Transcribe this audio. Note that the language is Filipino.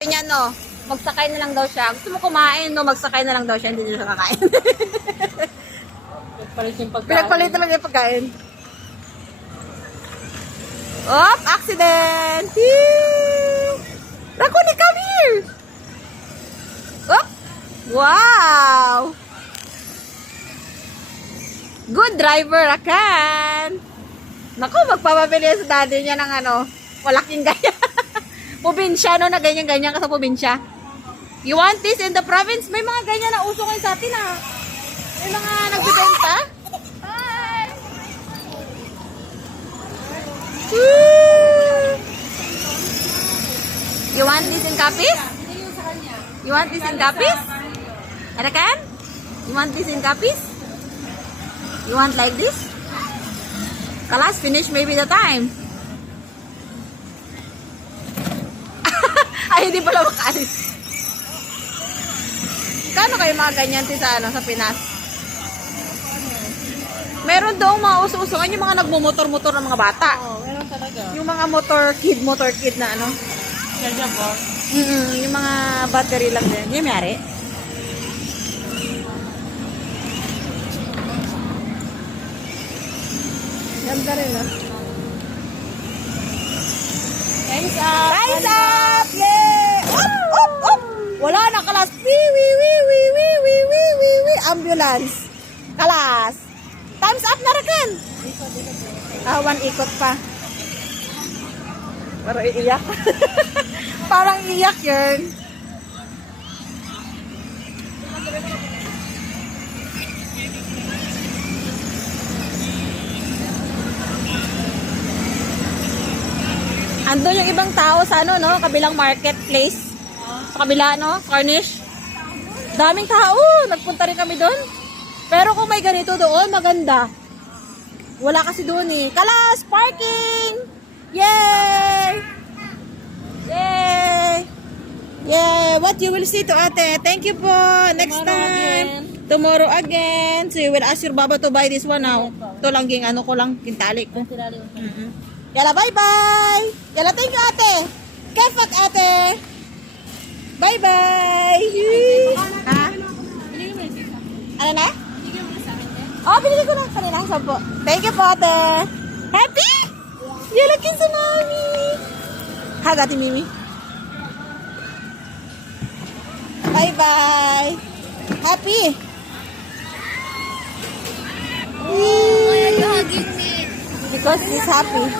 Ganyan, no? Magsakay na lang daw siya. Gusto mo kumain, no? Magsakay na lang daw siya. Hindi siya kakain. Pinagpalit talaga yung pagkain. Op! Accident! Rakuni, come here! Op! Wow! Good driver, Akan! Naku, magpapabili sa daddy niya ng malaking gaya. Probinsya, no? Na ganyan-ganyan ka sa probinsya. You want this in the province? May mga ganyan na uso kayo sa atin, ha? May mga nagbibenta. Hi! Woo! You want this in copies? You want this in copies? Arakan? You want this in copies? You want like this? Kalas, finish maybe the time. Ay, hindi pala makalis. Kano kayo mga ganyan sa Pinas? Meron daw mga uso-usungan yung mga nagmumotor-motor ng mga bata. Oo, meron talaga. Yung mga motor kid na Kaya po. yung mga battery lang din. Yung mayari. Ganda rin, no? Time's up! Rise up! Yeah! Up, up, up! Wala na, kalas. Ambulance. Kalas. Time's up na rin. One ikot pa. Parang iiyak. Parang iiyak yun. Andun yung ibang tao sa kabilang marketplace. Sa kabila, Cornish. Daming tao. Nagpunta rin kami doon. Pero kung may ganito doon, maganda. Wala kasi doon eh. Kalas! Parking! Yay! Yay! Yay! What you will see to ate. Thank you po. Next time. Tomorrow again. So you will ask your baba to buy this one now. Ito lang yung kintali ko. Yala, bye-bye! Yala, thank you, ate! Kefak, ate! Bye-bye! Ha? Ano na? Oh, binili ko na kanina. Sampo. Thank you po, ate! Happy? Yala, kinsa mami! Hug, ate Mimi. Bye-bye! Happy? Oh, you're hugging me. Because he's happy.